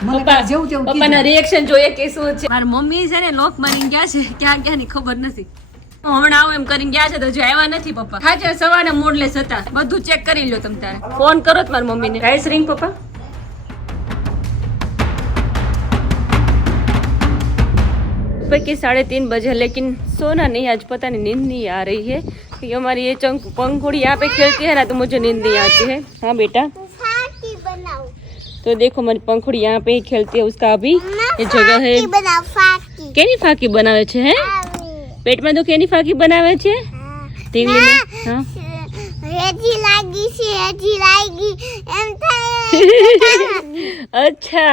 પપ્પાના રિએક્શન જોઈએ કે શું છે. મારી મમ્મી છે ને લોક મારીને ગયા છે, ક્યાં ક્યાં ની ખબર નથી. હમણાં આવું એમ કરીને ગયા છે તો હજુ આવ્યા નથી પપ્પા. હાજર સવારે મોડલેસ હતા, બધું ચેક કરી લો. તમ તારે ફોન કરો તો મારી મમ્મીને. રાઈસ રિંગ પપ્પા. कि 3:30 बजे, लेकिन सोना नहीं, आज पता नहीं नींद नहीं आ रही है क्योंकि हमारी ये पंखुड़ी यहाँ पे खेलती है ना तो मुझे नींद नहीं आती है. हाँ बेटा, तो देखो हमारी पंखुड़ी यहाँ पे ही खेलती है. उसका अभी ये जगह है. केनी फाकी बनावे छे हैं? पेट में तो केनी फाकी बनावे छे टीवी में. हाँ अच्छा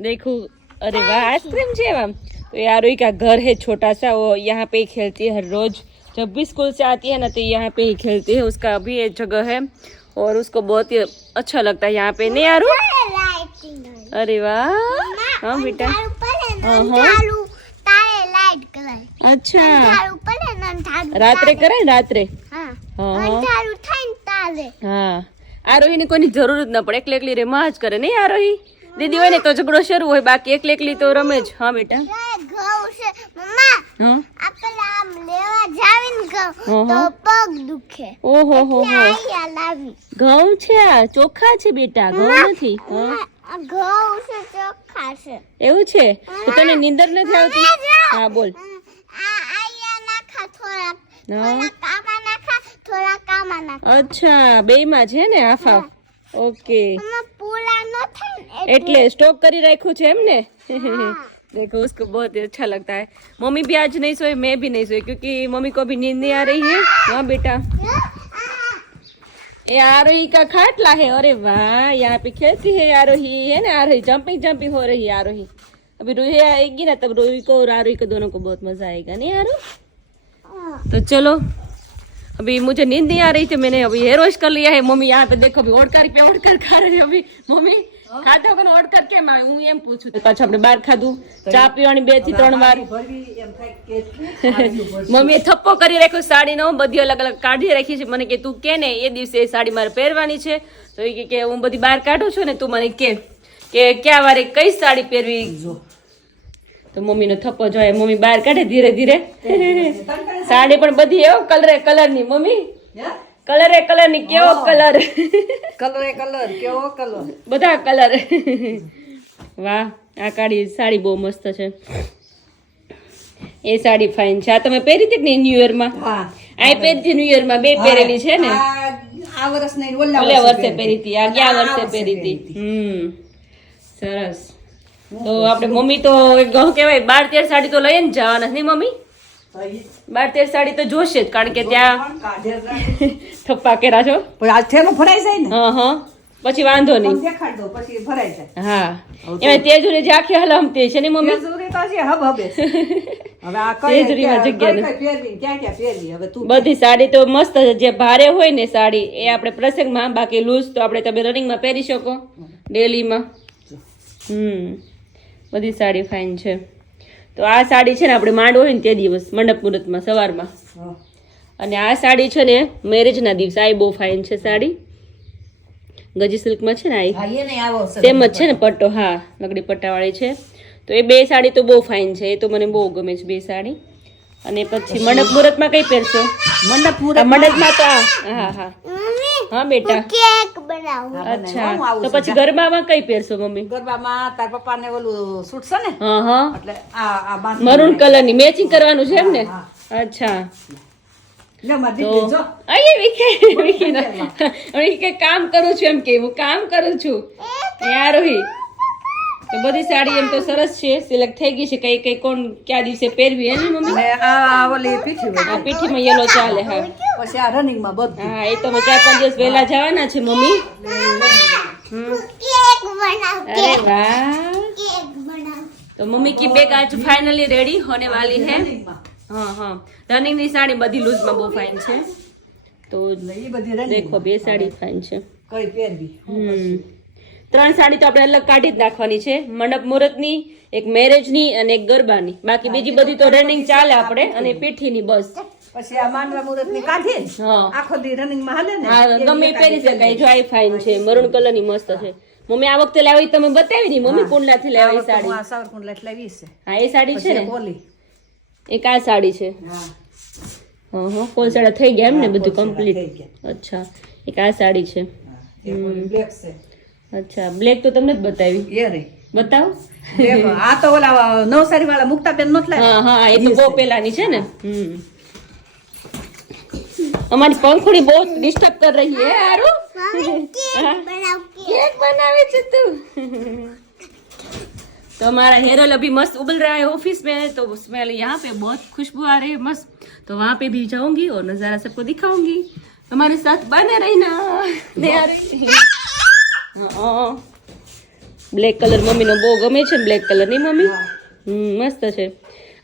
देखो, अरे वाह आइसक्रीम है मैम. तो यारों का घर है छोटा सा, वो यहाँ पे ही खेलती है हर रोज. जब भी स्कूल से आती है ना तो यहाँ पे ही खेलती है. उसका अभी ये जगह है और उसको बहुत ही अच्छा लगता है यहाँ पे. नहीं यारो? अरे वाह. हाँ बेटा. अच्छा रात्रे करे रात्रे. हाँ आरोही ने कोई जरूरत ना पड़े, एकली रे माज करे. नहीं आरोही दीदी હોય ને તો ઝઘડો શરૂ હોય, બાકી એકલી તો રમે જ. હા બેટા. ઓહો હો હો, ઘઉં છે આ? ચોખા છે બેટા, ઘઉં નથી. એવું છે તો તને નીંદર નથી આવતી? હા બોલ. અચ્છા બે માં છે ને આફા. ओके એટલે સ્ટોક કરી રાખ્યું છે એમ ને. देखो उसको बहुत ही अच्छा लगता है. मम्मी भी आज नहीं सोई, मैं भी नहीं सोई क्योंकि मम्मी को अभी नींद नहीं आ रही है. हाँ बेटा, ये आरोही का खाटला है. अरे वाह, यहाँ पे खेलती है आरोही, है ना आरोही. जंपिंग जंपिंग हो रही है आरोही. अभी रूही आएगी ना तब रूही को और आरोही को दोनों को बहुत मजा आएगा. नहीं आरो? तो चलो, अभी मुझे नींद नहीं आ रही थी, मैंने अभी हेयर वॉश कर लिया है. मम्मी यहाँ पे देखो अभी ओढ़कर पे ओढ़कर खा रहे हैं. अभी मम्मी ખાધા વગર ઓઢકર કેમ આવે? હું એમ પૂછું. તો પાછું આપણે બહાર ખાધું, ચા પીવાની 2 થી 3 વાર. મમ્મીએ થપ્પો કરી રાખ્યો સાડીનો, બધી અલગ અલગ કાઢી રાખી છે. મને કે તું કે ને એ દિવસે એ સાડી મારે પહેરવાની છે, તો એ કે હું બધી બહાર કાઢું છું ને, તું મને કે ક્યાં વારે કઈ સાડી પહેરવી. તો મમ્મીનો થપ્પો જોઈએ. મમ્મી બહાર કાઢે ધીરે ધીરે. સાડી પણ બધી એવો કલર ની. મમ્મી કલર ની કેવો કલર, કલર કેવો કલર, બધા કલર. વાહ, આ કાળી સાડી બહુ મસ્ત છે. એ સાડી ફાઇન છે. આ તમે પહેરી હતી ને ન્યુ યર માં? હા, આ પહેરી ન્યુ યર માં. બે પહેરેલી છે ને. આ વર્ષ નહીં, ઓલા વર્ષે પહેરી હતી. આ ગયા વર્ષે પહેરી હતી. સરસ. તો આપણે મમ્મી તો ઘઉં કેવાય 12-13 સાડી તો લઈને જવાના નહીં મમ્મી? 12-13 સાડી તો જોશે જ, કારણ કે ત્યાં થપ્પા કર્યા છો. આ થેલો ભરાઈ જાય ને. હા પછી વાંધો નહીં. દેખાડ દો પછી ભરાઈ જાય. હા એમાં તેજુરી જે આખી હલમતી છે ને મમ્મી. તેજુરી તો છે હબ હબે. હવે આ કઈ તેજુરીમાં જગ્યા નથી. પહેરવી ક્યાં ક્યાં પહેરવી હવે તું. બધી સાડી તો મસ્ત છે. જે ભારે હોય ને સાડી એ આપણે પ્રસંગમાં, બાકી લૂઝ તો આપણે તમે રનિંગમાં પહેરી શકો ડેલીમાં. બધી સાડી ફાઇન છે. તો આ સાડી છે ને આપણે માંડવો હોય ને તે દિવસ મંડપ મુહૂર્તમાં સવારમાં, અને આ સાડી છે ને મેરેજના દિવસે. આ બહુ ફાઇન છે સાડી, ગજી સિલ્કમાં છે ને. આ તેમ જ છે ને પટ્ટો. હા, લગડી પટ્ટાવાળી છે. તો એ બે સાડી તો બહુ ફાઇન છે. એ તો મને બહુ ગમે છે બે સાડી. અને પછી મંડપ મુહૂર્તમાં કઈ પહેરશો? મંડપમાં તો હા હા હા બેટા. અચ્છા, તો પછી ગરબામાં કઈ પહેરશો મમ્મી? ગરબામાં તાર પપ્પાને ઓલું સૂટ છે ને. હા એટલે આ મરૂન કલર ની મેચિંગ કરવાનું છે એમ ને. અચ્છા, કામ કરું છું એમ કે હું કામ કરું છું યાર. રોહી તો બધી સાડી એમ તો સરસ છે, સિલેક્ટ થઈ ગઈ છે. કઈ કઈ કોણ ક્યાં દિવસે પહેરવી હે ને મમ્મી? આ ઓલી પીઠી, આ પીઠીમાં યેલો ચાલે. હા, પછી આ રનિંગ માં બધું. હા, એ તો 4-5 દિવસ વહેલા જવાના છે મમ્મી. अरे वाह, तो मम्मी की बैग आज फाइनली रेडी होने वाली है. हाँ हाँ, रनिंग ની સાડી બધી લૂઝ માં બહુ ફાઇન છે. તો દેખો બે સાડી ફાઇન છે. કઈ પહેરવી? 3 સાડી તો આપણે અલગ કાઢી જ નાખવાની છે. મંડપ મુહૂર્ત ની, એક મેરેજ ની અને એક ગરબાની. બાકી બીજી બધી તો રનિંગ ચાલે આપણે, અને પીઠી ની બસ. પછી આ માંડવા મુહૂર્ત ની કાઢી આખો દી રનિંગ માં હાલે ને. હા, ગમે પહેરી શકાય. જો આ ફાઇન છે, મરૂન કલર ની મસ્ત છે. મમ્મી આ વખતે લાવી તમે બતાવી ની મમ્મી કુંડલાથી લાવી સાડી આ સાવરકુંડલા એટલે વીસ છે હા એ સાડી છે ને ઓલી એક આ સાડી છે હા કોલસાડા થઈ ગયા એમ ને બધું થઈ કમ્પ્લીટ ગયા. અચ્છા એક આ સાડી છે બ્લેક છે અચ્છા બ્લેક તો તમને જ બતાવી એ રે બતાવો બ્લેક આ તો ઓલા નવસારી વાળા મુક્તા બેન નોટ લાવ્યા હા એ તો બહુ પેલાની છે ને અમારી પંખુડી બહુ ડિસ્ટર્બ कर रही है आरू केक बनावे છે તું तो हमारा हेरल अभी मस्त उबल रहा है ऑफिस में तो स्मेल यहाँ पे बहुत खुशबू आ रही है मस्त तो वहाँ पे भी जाऊंगी और नज़ारा सबको दिखाऊंगी हमारे साथ बने रहना नहीं आ रही બ્લેક કલર મમ્મીનો બહુ ગમે છે બ્લેક કલર ની મમ્મી મસ્ત છે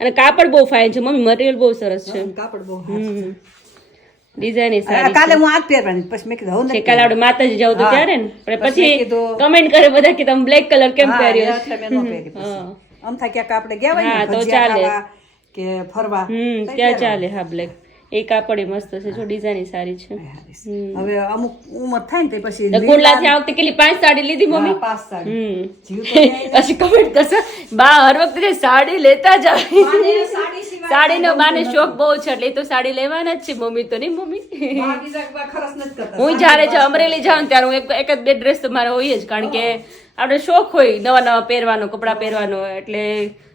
અને કાપડ બહુ ફાઇન છે મમ્મી મટીરિયલ બહુ સરસ છે કાપડ બહુ ડિઝાઇન સારી કાલે હું આજ પહેરવાની પછી મેં કીધું છે કાલે આપણે માતાજી જાવ તો ત્યારે ને પણ પછી પછી કીધું- કમેન્ટ કરે બધા કે તમે બ્લેક કલર કેમ પહેર્યો એટલે મેં ન પહેરી પછી. આમ થાય ક્યાંક આપણે ગયા હોય હા, ને તો ભજીયા ચાલે. ખાવા કે ફરવા ત્યાં ચાલે હા બ્લેક એ કાપડ ય મસ્ત છે જો ડિઝાઇન સારી છે હવે અમુક ઉંમર થાય ને તે પછી તો કુંડલાથી આ વખતે કેટલી 5 સાડી લીધી મમ્મી પાસ સાડી જીવ તો પછી કમેન્ટ કરશે બા હર વખતે જે સાડી લેતા જાય સાડી સિવાય સાડીનો બાને શોખ બહુ છે એટલે એ તો સાડી લેવાના જ છે મમ્મી તો નહીં મમ્મી બીજા ખરચ નથી કરતા હું જ્યારે જો અમરેલી જાઉં ત્યારે હું એક જ બે ડ્રેસ તો મારે હોય જ કારણ કે આપણે શોખ હોય નવા નવા પહેરવાનો કપડાં પહેરવાનો એટલે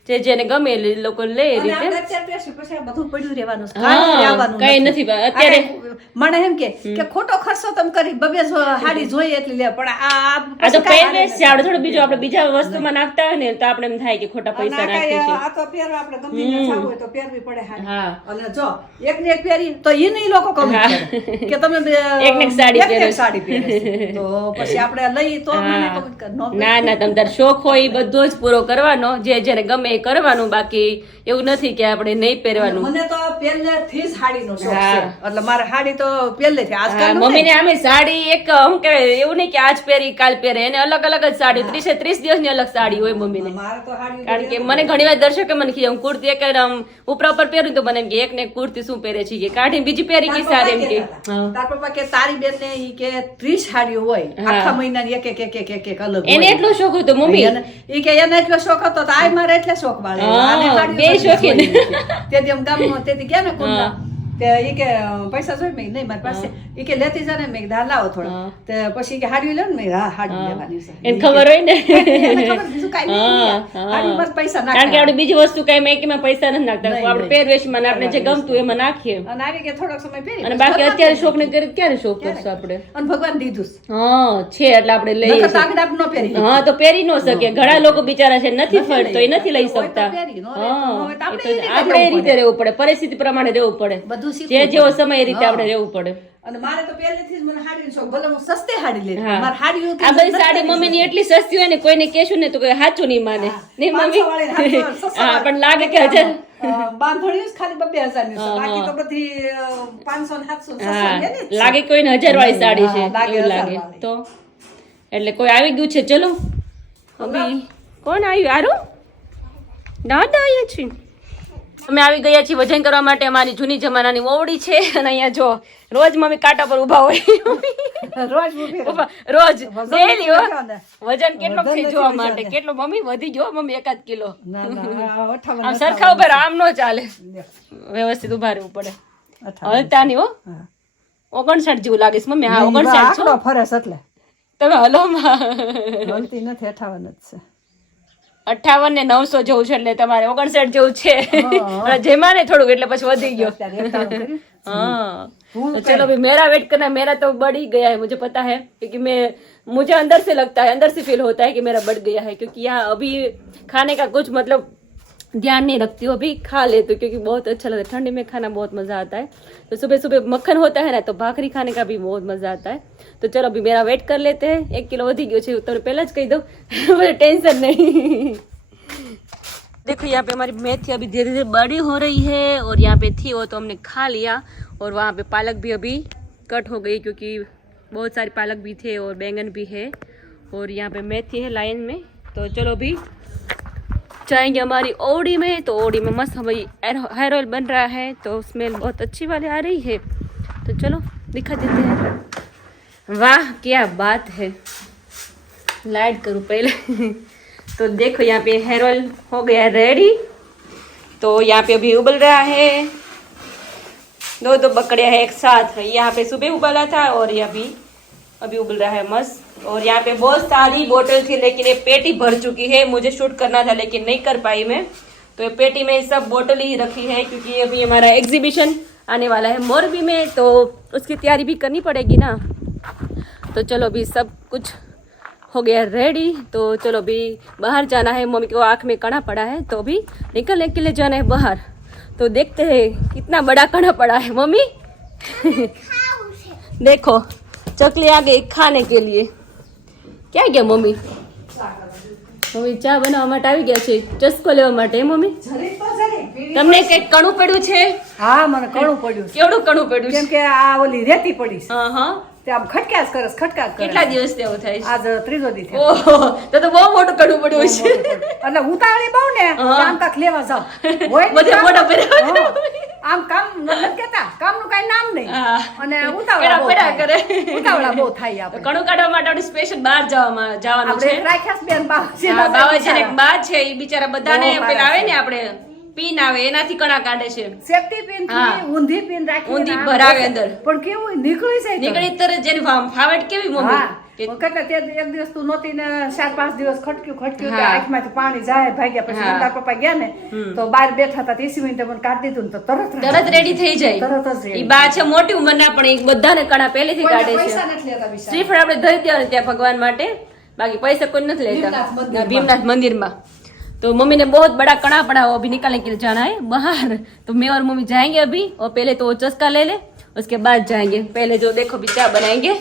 જે જેને ગમે એ લોકો લે એ અને રીતે આપણે અત્યારે પહેરશું, પછી આ બધું પડ્યું રહેવાનું છે. હા, કાંઈ રહેવાનું કાંઈ નથી. અત્યારે- આ કાંઈ મને એમ કે ખોટો ખર્ચો તમે કરી બબે હાડી જોઈએ એટલી લે પણ આ તો પછી કાંઈ પહેરવેશ છે આપણે થોડું બીજું આપણે બીજા વસ્તુમાં નાખતા હોય ને તો આપણે એમ થાય કે ખોટા અને પૈસા આ કાંઈ નાખીએ છીએ આ તો પહેરવા આપણે ગમે ત્યાં જાવું હોય તો પહેરવી પડે હાડી. હા અને જો એક ને એક પહેરી તો એને ઈ લોકો comment કરે કે તમે એક ને એક સાડી એક ને પહેરો એક સાડી પહેરે છે. તો પછી આપણે લઈ તો મને હા. comment કરે. ન ના ના તમ તાર શોખ હોય એ બધો જ પૂરો કરવાનો જે જેને ગમે એ કરવાનું બાકી એવું નથી કે આપણે નહીં પહેરવાનું મને તો પહેલેથી જ સાડીનો શોખ હા. છે એટલે મારે સાડી તો પહેલેથી હા, આજકાલ મમ્મીને આમે સાડી એક શું કહેવાય એવું નહીં કે આજ પહેરી કાલ પહેરે એને અલગ અલગ જ સાડી 30 દિવસની અલગ સાડી હોય મમ્મીને મારે તો સાડી કારણ કે મને ઘણી વાર દર્શકે મને કીધું હું કુર્તી એક આમ ઉપરા ઉપર પહેરું તો મને એમ કે એક ને એક કુર્તી શું પહેરે છે કે કાઢી બીજી પહેરી કે સારી એમ કે તાર પપ્પા કે તારી બેન ને ઈ કે 30 સાડીઓ હોય આખા મહિનાની એક એક એક એક એક એક અલગ એને એટલો શોખ હતો મમ્મી ઈ કે એને એટલો શોખ હતો તો આ મારે એટલે શોખ વાળે હા, આને સાડીઓ બે બધી શોખીન. જોઈ છે. તેથી આમ ગામમાં તેથી ગયા ને કુંડલા તે ઈ કે પૈસા જોઈ મેં નહીં મારી પાસે ઈ કે લેતી જા ને મેં કીધું, હા લાવો થોડા તે પછી ઈ કે હાડી લે ને મેં કીધું, હા હાડી લેવાની છે એને ખબર હોય ને એને ખબર બીજું કાંઈ નહીં હા, યાર. હાડીમાં જ પૈસા કારણ કે નાખે આપણે બીજી વસ્તુ કઈ મેકીમાં પૈસા નથી નાખતા આપણે પહેરવેશમાં ને આપણે જે ગમતું એમાં નાખીએ અને આવી કે થોડોક સમય પહેરી અને બાકી અત્યારે શોખ ને કરી ક્યારે શોખ કરશું આપણે અને ભગવાન દીધું છે. હા છે એટલે આપણે લઈએ નકર છીએ. તાગડાટ ન પહેરી હા તો પહેરી ન શકીએ ઘણા લોકો બિચારા છે નથી ફરતો એ નથી લઈ હોય તો શકતા પહેરી, ન હોય તો હા ન હોય તો એ તો આપણે એ રીતે આપણે એ રીતે રહેવું પડે પરિસ્થિતિ પ્રમાણે રહેવું પડે બધું જે શીખવું જેવો સમય એ રીતે આપણે રહેવું પડે અને મારે તો પહેલેથી જ મને હાડીનો શોખ ભલે હું સસ્તી હાડી લેતી હા. મારે હાડીઓ આ બધી સાડી મમ્મી ની એટલી સસ્તી હોય ને કોઈને કહેશું ને તો કોઈ સાચું નહીં માને નહીં મમ્મી 500 વાળી, 700 હા પણ લાગે કે હજાર બાંધણીઓ જ ખાલી 2000 ની છે બાકી તો બધી 500 ને 700 600 હા ની જ છે. લાગે કોઈને 1000 વાળી સાડી છે હા, લાગે એવું 1000 લાગે વાળી. તો એટલે કોઈ આવી ગયું છે ચલો અભી કોણ આવ્યું આરું દાદા આવ્યા છે અમે આવી ગયા છીએ વજન કરવા માટે અમારી જૂની જમાનાની ઓવડી છે અને અહીંયા જો રોજ મમ્મી કાંટા પર ઊભા હોય રોજ ઊભી રહું. રોજ વજન daily હો. નથી ને. વજન કેટલો વજન થઈ નથી જોવા વજન માટે ને. કેટલો મમ્મી વધી ગયો મમ્મી 1 કિલો ના ના 58 આમ સરખા ઉપર આમ નો ચાલે વ્યવસ્થિત ઉભા રહેવું પડે 58 હલતા નહીં હો હા. 59 જેવું લાગે છે મમ્મી હા નહીં, 59 છો આંકડો ફરે છે એટલે તમે હલો માં હલતી નથી 58 જ છે 58 ને 900 જેવું છે એટલે તમારે 59 જેવું છે પણ જેમાં ને થોડુંક એટલે પછી વધી ગયો અત્યારે 51 કર્યું. हाँ तो चलो अभी मेरा वेट करना है मेरा तो बढ़ ही गया है मुझे पता है क्योंकि मैं मुझे अंदर से लगता है अंदर से फील होता है कि मेरा बढ़ गया है क्योंकि यहाँ अभी खाने का कुछ मतलब ध्यान नहीं रखती हूँ अभी खा लेती हूँ क्योंकि बहुत अच्छा लगता है ठंडी में खाना बहुत मज़ा आता है तो सुबह सुबह मक्खन होता है ना तो भाखरी खाने का भी बहुत मज़ा आता है तो चलो अभी मेरा वेट कर लेते हैं 1 किलो वधी गयो છે तो पहले જ કહી દઉં मुझे टेंशन नहीं देखो यहाँ पे हमारी मेथी अभी धीरे धीरे बड़ी हो रही है और यहाँ पे थी वो तो हमने खा लिया और वहाँ पे पालक भी अभी कट हो गई क्योंकि बहुत सारी पालक भी थे और बैंगन भी है और यहाँ पे मेथी है लाइन में तो चलो अभी जाएंगे हमारी ओडी में तो ओडी में मस्त हमारी हेयर ऑयल बन रहा है तो स्मेल बहुत अच्छी वाली आ रही है तो चलो दिखा देते हैं वाह क्या बात है लाइट करूँ पहले। तो देखो यहाँ पे हेयर ऑयल हो गया है रेडी। तो यहाँ पे अभी उबल रहा है, दो बकड़िया है एक साथ। यहाँ पे सुबह उबला था और ये अभी उबल रहा है मस्त। और यहाँ पे बहुत सारी बोतल थी, लेकिन ये पेटी भर चुकी है। मुझे शूट करना था लेकिन नहीं कर पाई मैं। तो ये पेटी में सब बोतल ही रखी है, क्योंकि अभी हमारा एग्जीबिशन आने वाला है मोरबी में, तो उसकी तैयारी भी करनी पड़ेगी ना। तो चलो अभी सब कुछ हो गया रेडी। तो चलो अभी बाहर जाना है। मम्मी को आँख में कड़ा पड़ा है, तो अभी निकलने के लिए जाना है बाहर। तो देखते हैं कितना बड़ा कड़ा पड़ा है मम्मी। देखो चकली आ गई खाने के लिए। क्या गया मम्मी? મમ્મી ચા બનાવવા માટે આવી ગયા છે, ચસ્કો લેવા માટે. મમ્મી તમને કઈક કણું પડ્યું છે? હા, મને કણું પડ્યું. કેવડું કણું પડ્યું? કેમ કે આ ઓલી રેતી પડી છે. હા હા, તે આમ ખટકાસ કરે, ખટકાસ કરે. કેટલા દિવસ તેવો થાય છે? આજ ત્રીજો દી થયો. ઓહો, તો બહુ મોટું કણું પડ્યું છે. એટલે ઉતાવળી બહુ ને, આમ તક લેવા જાવ. બધે મોટા પડ્યા. આમ કામ નથી કેતા, કામનું કઈ નામ નહીં. અને પેડા પેડા કરે. ઉતાવળા બહુ થાય આપણે. કણું કાઢવા માટે આપણે સ્પેશિયલ બહાર જવાનું છે. આપણે રાખ્યાસ બેન બાવા છે. હા, બાવા છે ને એક બા છે, એ બિચારા બધાને પેલા આવે ને આપણે પીન આવે એનાથી કણા કાઢે છે. સેફટી પિન થી ઊંધી પિન રાખી ઊંધી ભરાવે અંદર. પણ કેવું નીકળી જાય, નીકળી તરત જેની ફાવટ કેવી મમ્મી. કેટલા તે એક દિવસ તું નહોતી ને 4-5 દિવસ ખટક્યું કે આંખમાંથી પાણી જાય ભાગ્યા. પછી મોટા પપ્પા ગયા ને તો બહાર બેઠા હતા, 30 મિનિટે મને કાઢી દીધું ને તો તરત રેડી થઈ જાય. તરત જ ઈ બા છે મોટી ઉંમરના, પણ એ બધાને કણા પહેલેથી કાઢે છે. પૈસા નથી લેતા બિચારા. શ્રીફળ આપણે ધરી દેવાનું ત્યાં ભગવાન માટે, બાકી પૈસા કોઈ નથી લેતા. भीमनाथ मंदिर में। तो मम्मी ने बहुत बड़ा कड़ा पड़ा, वो अभी निकालने के लिए जाना है बाहर। तो मैं और मम्मी जाएंगे अभी, और पहले तो वो चस्का ले ले, उसके बाद जाएंगे। पहले जो देखो भी चाय बनाएंगे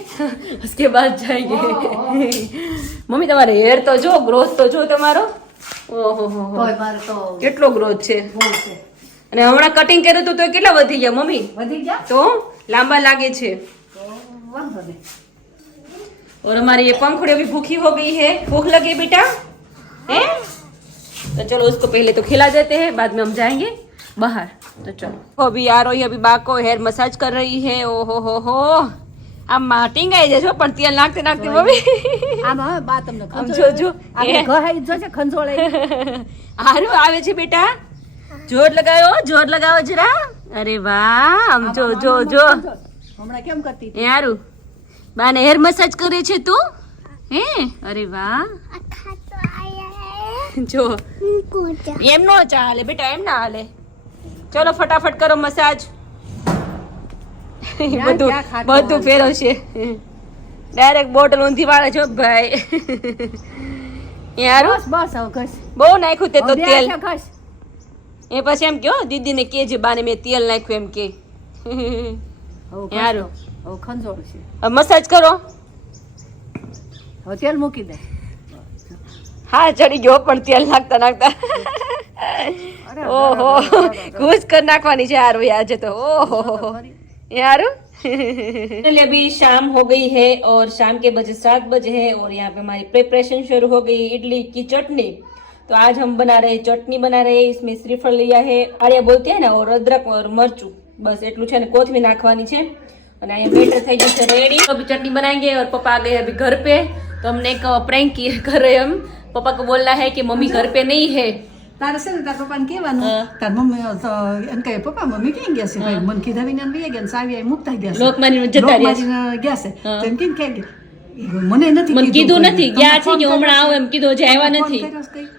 उसके बाद जाएंगे। मम्मी तुम्हारे हेयर तो जो ग्रोथ तो जो તમારો ઓહો કેટલો ગ્રોથ છે। અને હમણાં કટિંગ કર્યું હતું તો કેટલા વધી ગયા મમ્મી? વધી ગયા તો લાંબા લાગે છે। વાંધો નહીં। और हमारी ये पंखुड़ी अभी भूखी हो गई है। भूख लगी बेटा है? तो चलो उसको पहले तो खिला देते हैं, बाद में हम जाएंगे बाहर। तो चलो अभी आ रही अभी बा को हेयर मसाज कर रही है। ओहो हो આમ માટીંગ આવી જશો પણ તેલ નાખતે નાખતે મમ્મી આમ હવે બા તમને આમ જોજો આપણે ગહાઈ જોજે ખંજોળે હારું આવે છે બેટા। જોર લગાવો જરા। અરે વાહ આમ જો જો જો હમણાં કેમ કરતી એ હારું બાને હેર મસાજ કરે છે તું હે? અરે વાહ જો એમ નો ચાલે બેટા, એમ ના હાલે। ચલો ફટાફટ કરો મસાજ। બધું ફેરવશે ડાયરેક્ટ બોટલ ઊંધી વાળે છો ભાઈ। યાર બસ હવે ઘસ બહુ નાખ્યું તે તો તેલ ઘસ એ પછી એમ કયો દીદીને કેજે બાને મેં તેલ નાખ્યું એમ કે યાર હવે ખંજોળ છે। હવે મસાજ કરો। હવે તેલ મૂકી દે। હા ચડી ગયો પણ તેલ નાખતા નાખતા ઓહો ઘૂસ કર નાખવાની છે યાર આજે તો। ઓહો यार अभी शाम हो गई है और शाम के बजे 7 बजे है और यहाँ पे हमारी प्रिपरेशन शुरू हो गई इडली की चटनी। तो आज हम बना रहे हैं चटनी बना रहे हैं। इसमें श्रीफल लिया है आर्या बोलते हैं ना, और अदरक और मरचू बस एटलू है ने कोथमीर नाखवानी है। और यहाँ बेटर થઈ ગઈ છે રેડી। तो अभी चटनी बनाएंगे और पापा आ गए अभी घर पे। तो हमने एक प्रैंक कर रहे हम। पापा को बोलना है कि मम्मी घर पे नहीं है। તારે છે ને તાર પપ્પાને કહેવાનું તાર મમ્મી એમ કહે પપ્પા મમ્મી ક્યાં ગયા છે ભાઈ? મને કીધા વિના વહી ગયા ને સાવી મુકતા ગયા છે, લોકમાની જતા રહ્યા છે, લોકમાની ગયા છે। તો એમ કેમ કે મને નથી કીધું નથી ગયા છે કે હમણાં આવો એમ કીધું, હજી આવ્યા નથી।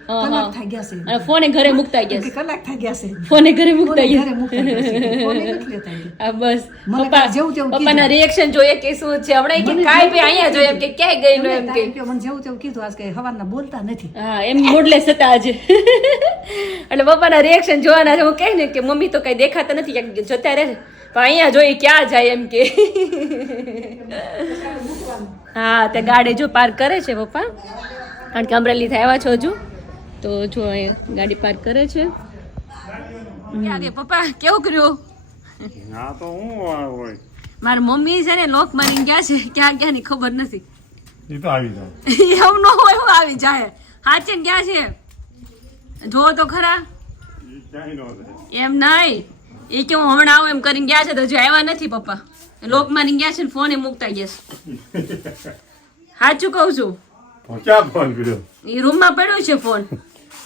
કલાક થઈ ગયા છે અને ફોને ઘરે મુકતા ગયા છે, કલાક થઈ ગયા છે ફોને ઘરે મુકતા ગયા ઘરે મૂકી ગયા છે, ફોને નથી લેતા ગયા। આ બસ મને પપ્પા જેવું તેવું પપ્પાના રિએક્શન જોઈએ કે શું છે હમણાં કે કાઈ ભાઈ અહીંયા જોઈએ એમ કે ક્યાંય ગઈ નો એમ કે મને જેવું તેવું કીધું આજ કે હવારના બોલતા નથી। હા એમ મૂડલેસ હતા આજે એટલે પપ્પાના રિએક્શન જોવાના છે। હું કહે ને કે મમ્મી તો કઈ દેખાતા નથી કે જતા રહે, પણ અહીંયા જોઈએ ક્યાં જાય એમ કે હા તે ગાડી જો પાર્ક કરે છે પપ્પા, કારણ કે અમરેલીથી આવ્યા છો હજુ। તો જો અહીંયા ગાડી પાર્ક કરે છે। પપ્પા કેવું કર્યું? ના તો હું હોય મારી મમ્મી છે ને લોક મારીને ગયા છે, ક્યાં ગયા ની ખબર નથી। એ તો આવી જાય એવું ન હોય, હું આવી જાય હાચે ને ગયા છે જો તો ખરા ક્યાંય ન જાય એમ નહીં, એ કે હું હમણાં આવું એમ કરીને ગયા છે તો હજુ આવ્યા નથી પપ્પા। લોક મારીને ગયા છે ને ફોને મૂકતા ગયા છે। સાચું કહું છું ક્યાં ફોન કર્યો ઈ રૂમમાં પડ્યો છે ફોન.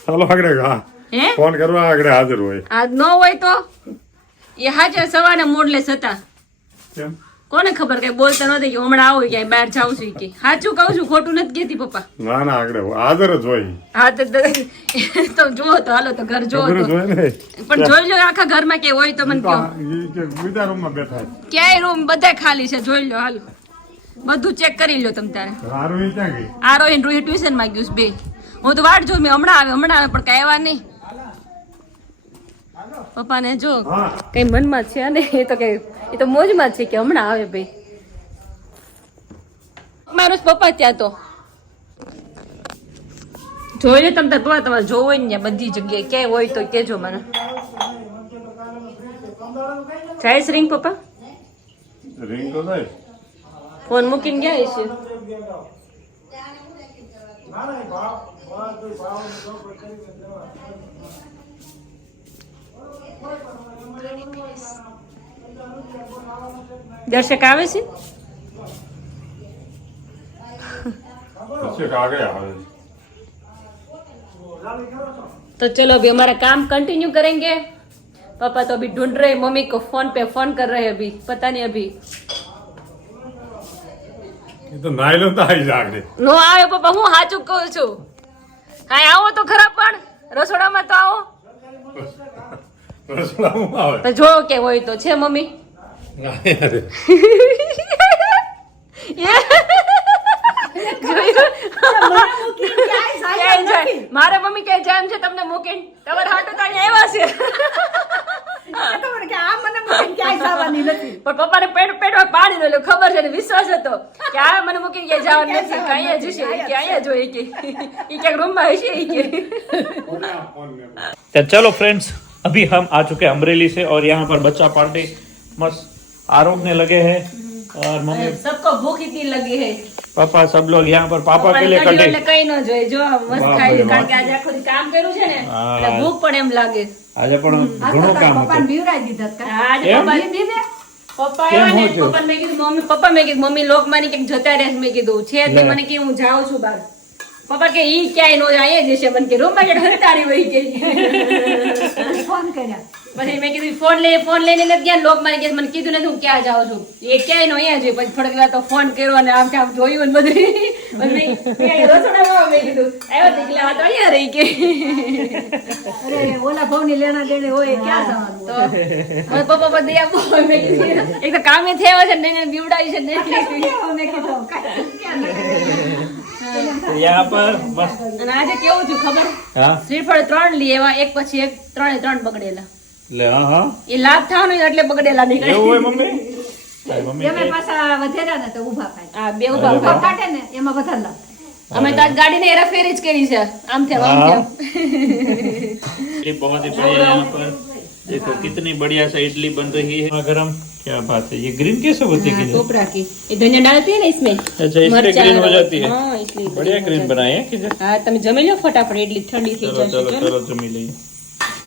હાલો આગળ હા હે ફોન કરવા આગળ હાજર હોય આજ ન હોય તો એ હાજર સવારે મોડલેસ હતા. કેમ કોને ખબર કઈ બોલતા નહોતી કે હમણાં આવું ક્યાંય બહાર જાઉં છું કે સાચું કહું છું ખોટું નથી કહેતી પપ્પા. ના ના આગળ હાજર જ હોય હા તો જુઓ તો હાલો તો ઘર જુઓ ખબર તો જ હોય ને પણ જોઈ લો આખા ઘરમાં કે હોય તો મને કહો. ઈ કે બીજા રૂમમાં બેઠા છે. ક્યાંય રૂમ બધા ખાલી છે જોઈ લો હાલો બધું ચેક કરી લો તમ તારે. હારું ઈ ક્યાં ગઈ આ રોહિન રૂહી ટ્યુશન માં ગયું છે બે. હું તો વાટ જોઉં મેં હમણાં આવે પણ કઈ આવ્યા નહીં. પપ્પાને જો હા કઈ મનમાં છે ને એ તો મોજમાં છે કે હમણાં આવે ભાઈ. મારો પપ્પા ત્યાં તો જોઈ લે તમ તાર તમારે જોવું હોય ને બધી જગ્યાએ ક્યાંય હોય તો કેજો મને. જાય રિંગ પપ્પા રિંગ તો થાય ફોન મૂકીને ગયા છે. દર્શક આવે છે પછી આગળ આવે तो चलो अभी हमारा काम कंटिन्यू करेंगे. पापा तो अभी ढूंढ रहे हैं मम्मी को फोन पे फोन कर रहे हैं अभी पता नहीं अभी એ તો નાયલો તો આવી જાય આગળ નો આવે પપ્પા હું સાચું કહું છું. કાંઈ આવો તો ખરા પણ રસોડામાં તો આવો રસોડામાં આવે તો જો કે હોય તો છે મમ્મી. મારા મમ્મી કે જેમ છે તમને મૂકીને તમારા હાટો તો અહીંયા આવ્યા છે. પણ પપ્પાને પેટમાં પાણી નો ખબર છે ને વિશ્વાસ હતો કે આ મને મૂકીને ક્યાંય જવાનું નથી કે અહીંયા જશે કે અહીંયા જોઈએ કે ઈ ક્યાંક રૂમમાં હશે ઈ કે. तो चलो फ्रेंड्स अभी हम आ चुके हैं अमरेली से और यहाँ पर बच्चा पार्टी मस्त आरोपने लगे हैं और मम्मी सबको भूख इतनी लगी है पापा सब लोग यहाँ पर पापा के लिए એટલે कटे કઈ ન જોઈએ જો મસ્ત વાહ ખાઈ ભાઈ, કારણ કે આજે આખો દી કામ કર્યું છે ને હા. એટલે ભૂખ પણ એમ લાગે. આજે પણ ઘણું કામ હતું બીવરાઈ દીધા કા આજે એમ? પપ્પા આવ્યા ને કેમ પપ્પાને મેં કીધું મમ્મી લોકમાની કંઈક જતા રહે મેં કીધું છે તે લે. મને કે હું જાઉં છું બહાર. પપ્પા કે ઈ ક્યાંય નો જાય અહીંયા જ હશે મને કે રૂમમાં કે હંતાડી વહી ગઈ. ફોન કર્યા પછી મેં કીધું ફોન લઈને નથી ગયા લોકમાની કે મને કીધું નથી હું ક્યાં જાઉં છું એ ક્યાંય નો અહીંયા જ હોય. પછી થોડીક વાર તો ફોન કર્યો અને આમ કે આમ જોયું ને બધું પછી મેં રસોડામાં મેં કીધું આવ્યો તો એટલે આ તો અહીંયા રહી ગઈ. અરે ઓલા ભાવની લેણા દેણે હોય ક્યાં જવાનું તો હવે પપ્પા પર દયા આપો મેં કીધું એક તો કામે થયા છે ને એને બીવડાવી છે ને મેં કીધું ક્યાં तो यहाँ पर बस અને આજે કેવું થયું ખબર हाँ શ્રીફળ 3 લઈ એવા એક પછી એક 3 બગડેલા. ले हाँ हाँ એ લાભ થવાનો એટલે બગડેલા નીકળે. એવું હોય મમ્મી તારી મમ્મી એમે પાછા વધેરા ને તો ઊભા થાય આ બે ઉભા ઊભા ઉભા કાઢે ને એમાં વધારે લાભ થાય. અમે તો આજ ગાડીને હેરાફેરી જ કરી છે આમ થેમ આમ हाँ। થેમ. ये बहुत ही बढ़िया यहाँ पर देखो कितनी बढ़िया सा इडली बन रही है गरम क्या बात है ये ग्रीन कैसे होती है किधर? टोपरा की ये धनिया डालती है ना इसमें अच्छा इसलिए मरचा ग्रीन हो और- जाती है हाँ इसलिए बढ़िया ग्रीन बनाए हैं किधर हाँ તમે જમી લો ફટાફટ એટલી ઠંડી થઈ चलो જશે चलो જો ને. चलो जमी लीजिए